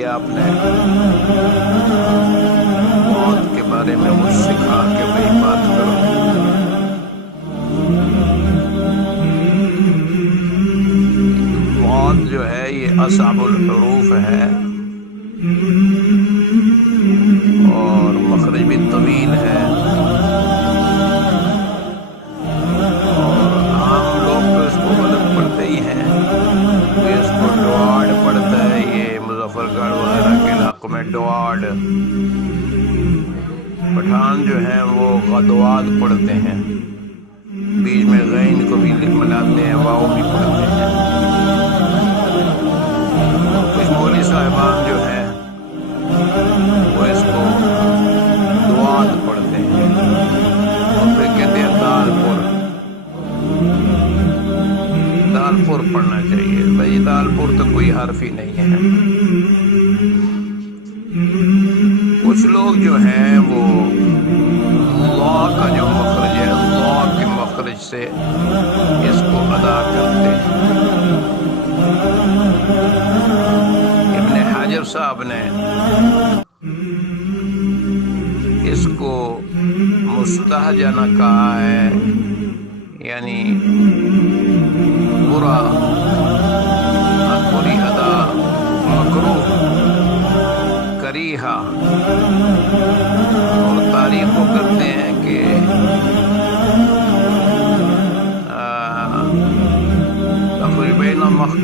بھائی آپ نے موت کے بارے میں مجھ سے کہا کہ بھائی بات کرو. موت جو ہے یہ اصعب الحروف ہے اور مخرج بھی طویل ہے، اور عام لوگ تو اس کو غلط پڑھتے ہی ہیں. کوئی اس کو ڈواڈ پڑھتا ہے، یہ مظفر گڑھ وغیرہ کے علاقوں میں ڈواڈ. پٹھان جو ہیں وہ غدواد پڑھتے ہیں، بیچ میں غین کو بھی ملاتے ہیں، واؤ بھی پڑھتے ہیں. کچھ مولوی صاحبان جو ہیں وہ اس کو دواد پڑھتے ہیں اور پھر کہتے ہیں دال پور پڑھنا چاہیے. بھائی دال پور تو کوئی حرف ہی نہیں ہے. کچھ لوگ جو ہیں وہ لا کا جو مخرج ہے، لا کے مخرج سے اس کو ادا کرتے ہیں. ابن حجر صاحب نے اس کو مستہجنہ کہا ہے، یعنی بری ادا، مکروہ، کریہا. اور تعریف کو کرتے ہیں کہ بین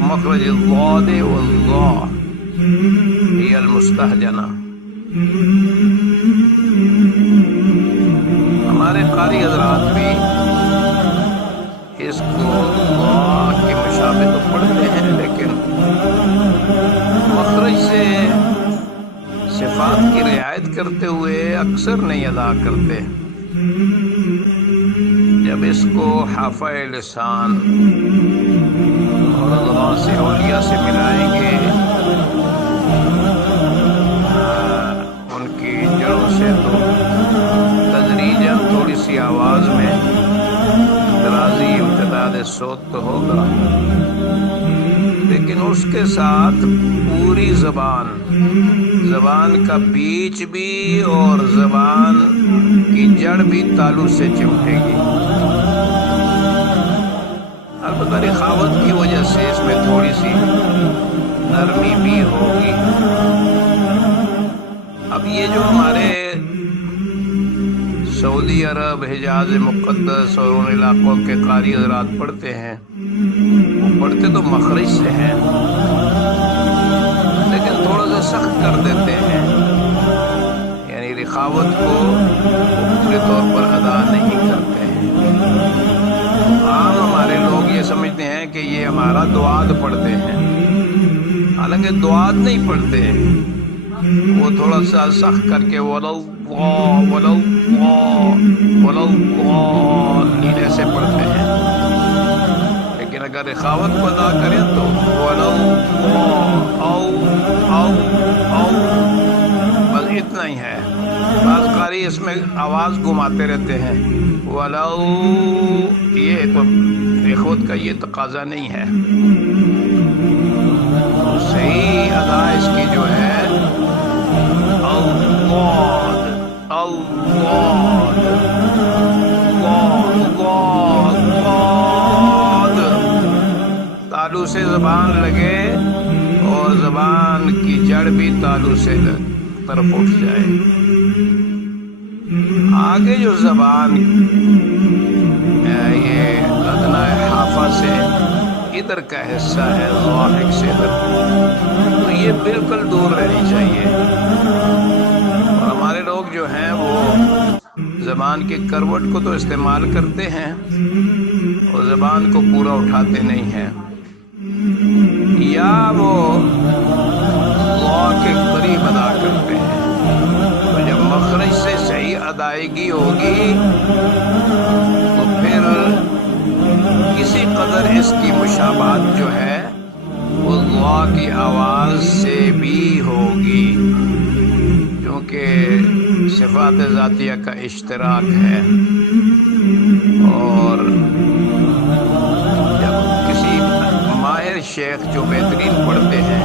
مخرج الضاد والظاء هي المستہجنہ. ہمارے قاری حضرات بھی اس کو ضاء کے مشابہ تو پڑھتے ہیں، لیکن مخرج سے صفات کی رعایت کرتے ہوئے اکثر نہیں ادا کرتے. جب اس کو حافظ لسان اور اضراس اولیاء سے ملائیں گے، ان کی جڑوں سے، تو تدریجاً تھوڑی سی آواز میں درازی امتداد صوت تو ہوگا، لیکن اس کے ساتھ پوری زبان کا بیچ بھی اور زبان کی جڑ بھی تالو سے چمٹے گی. البتہ رخاوت کی وجہ سے اس میں تھوڑی سی نرمی بھی ہوگی. اب یہ جو ہمارے سعودی عرب، حجاز مقدس اور ان علاقوں کے قاری حضرات پڑھتے ہیں، وہ پڑھتے تو مخرج سے ہیں، لیکن تھوڑا سا سخت کر دیتے ہیں، یعنی رخاوت کو پورے طور پر ادا نہیں کرتے ہیں. عام ہمارے لوگ یہ سمجھتے ہیں کہ یہ ہمارا دواد پڑھتے ہیں، حالانکہ دواد نہیں پڑھتے ہیں. وہ تھوڑا سا سخت کر کے ایسے پڑھتے ہیں، لیکن اگر رخاوت کو ادا کریں تو بس اتنا ہی ہے. بعض قاری اس میں آواز گھماتے رہتے ہیں، یہ تو خود کا یہ تقاضا نہیں ہے. صحیح ادا اس کی جو ہے تالو سے زبان لگے اور زبان کی جڑ بھی تالو سے طرف اٹھ جائے. آگے جو زبان یہ ادنا حافہ سے ادھر کا حصہ ہے، ضاحک سے ادھر، تو یہ بالکل دور رہنی چاہیے. اور ہمارے لوگ جو ہیں وہ زبان کے کروٹ کو تو استعمال کرتے ہیں اور زبان کو پورا اٹھاتے نہیں ہیں، یا وہ ضاء کے قریب ادا کرتے ہیں. تو جب مخرج سے صحیح ادائیگی ہوگی تو پھر کسی قدر اس کی مشابہت جو ہے وہ ضاء کی آواز سے بھی ہوگی، کیونکہ صفات ذاتیہ کا اشتراک ہے. اور جب کسی ماہر شیخ جو بہترین پڑھتے ہیں